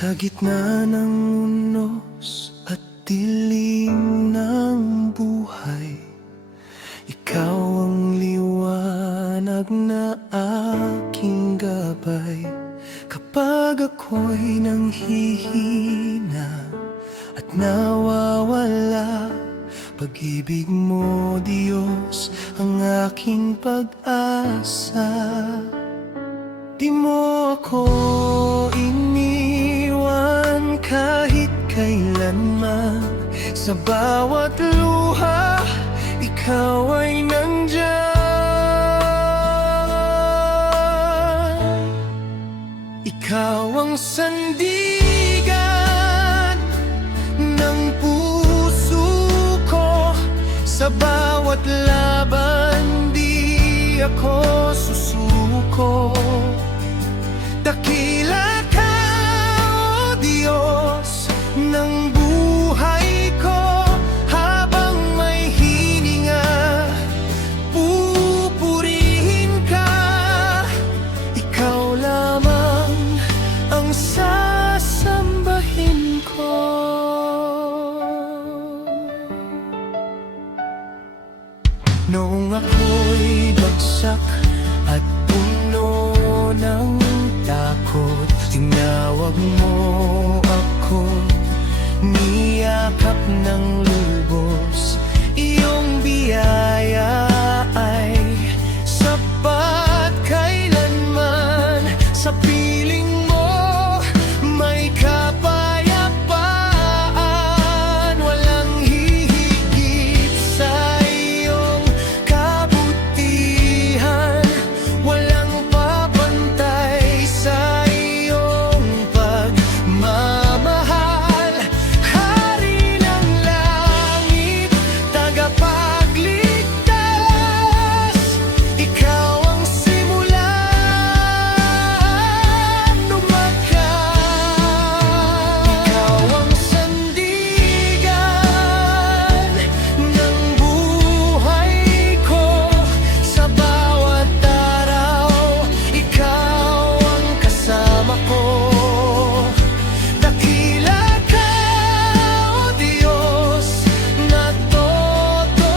Sa gitna ng unos at dilim ng buhay, ikaw ang liwanag na aking gabay. Kapag ako'y nanghihina at nawawala, pag-ibig mo, Diyos, ang aking pag-asa. Di mo ako iniwan kahit kailanman. Sa bawat luha, ikaw ay nandyan. Ikaw ang sandigan ng puso ko. Sa bawat laban, di ako susuko. Dakila ka, O Diyos, ng buhay ko. Habang may hininga, pupurihin ka. Ikaw lamang ang sasambahin ko. Noong ako'y bagsak at puno ng takot, tinawag mo ako, niyakap ng lubos. Iyong biyaya ay sapat kailanman. Sa piling mo may kapayapaan. Walang hihigit sa iyong kabutihan. Walang papantay sa iyong pagmamahal. Hari ng langit, tagapagligtas, ikaw ang simula, lumakas. Ikaw ang sandigan ng buhay ko. Sa bawat araw, ikaw ang kasama ko. Dakila ka, O Diyos, na todo.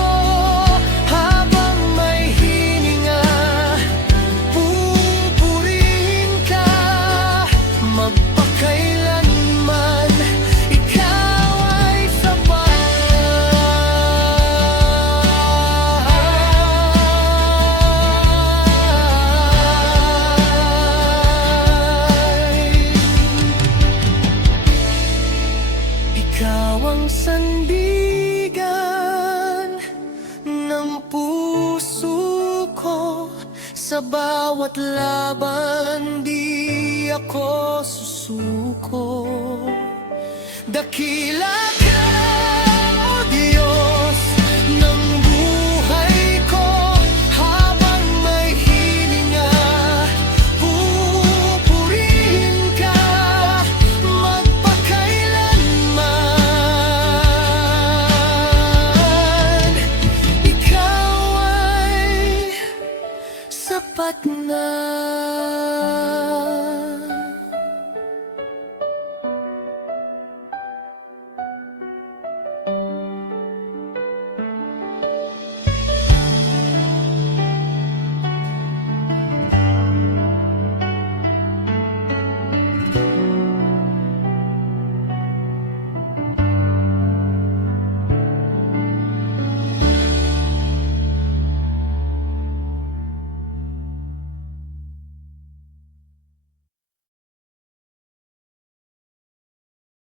Habang may hininga, pupurihin ka. Magpakailanman, ikaw ay sapat. Ikaw ang sandigan ng puso ko. Sa bawat laban, di ako susuko. Dakila ka,